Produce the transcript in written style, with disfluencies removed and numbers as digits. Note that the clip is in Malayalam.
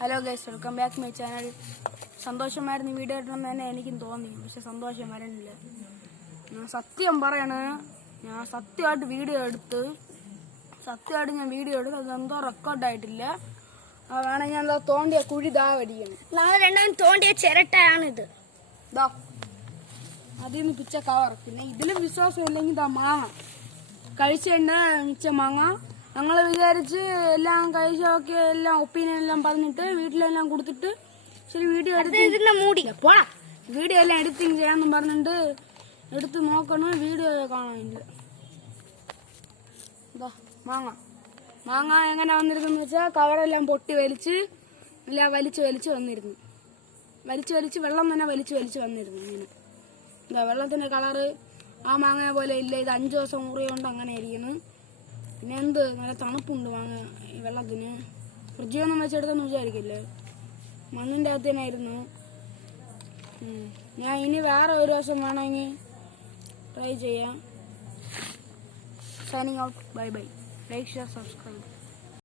Hello guys, welcome back my channel. സന്തോഷമായിരുന്നു വീഡിയോ ഇടണമെന്ന് തന്നെ എനിക്കും തോന്നി, പക്ഷെ സന്തോഷം വരണില്ല. ഞാൻ സത്യം പറയണേ, ഞാൻ സത്യമായിട്ട് വീഡിയോ എടുത്ത് അതെന്തോ റെക്കോർഡായിട്ടില്ല. വേണമെങ്കിൽ ഞാൻ തോണ്ടിയ കുഴി വടിക്കണം. തോണ്ടിയ ചിരട്ടയാണിത്. അതിൽ നിന്ന് പിച്ച കവർ. പിന്നെ ഇതിലും വിശ്വാസം ഇല്ലെങ്കിൽ മാങ്ങ കഴിച്ചേണ്ട മിച്ച മാങ്ങ. ഞങ്ങൾ വിചാരിച്ച് എല്ലാം കഴിച്ചൊക്കെ എല്ലാം ഒപ്പീനിയൻ എല്ലാം പറഞ്ഞിട്ട് വീട്ടിലെല്ലാം കൊടുത്തിട്ട് ശരി വീഡിയോ പോടാ വീഡിയോ എല്ലാം എഡിറ്റിങ് ചെയ്യാന്നും പറഞ്ഞിട്ട് എടുത്ത് നോക്കണം. വീഡിയോ കാണാനില്ല. മാങ്ങ എങ്ങനെ വന്നിരുന്നെന്ന് വെച്ചാൽ കവറെല്ലാം പൊട്ടി എല്ലാം വലിച്ച് വന്നിരുന്നു. വെള്ളം തന്നെ വലിച്ച് വന്നിരുന്നു. ഇങ്ങനെ വെള്ളത്തിന്റെ കളറ് ആ മാങ്ങ പോലെ ഇല്ല. ഇത് 5 ദിവസം ഊറിയോണ്ട് അങ്ങനെ ഇരിക്കുന്നു. പിന്നെ നല്ല തണുപ്പുണ്ട് മാങ്ങ വെള്ളത്തിന്. ഫ്രിഡ്ജിലൊന്നും വെച്ചെടുത്തെന്ന് വിചാരിക്കില്ലേ, മണ്ണിൻ്റെ അകത്ത് തന്നെ ആയിരുന്നു. ഞാൻ ഇനി വേറെ ഒരു ദിവസം വേണമെങ്കിൽ ട്രൈ ചെയ്യാം. Signing out. Bye bye. Like, share, subscribe.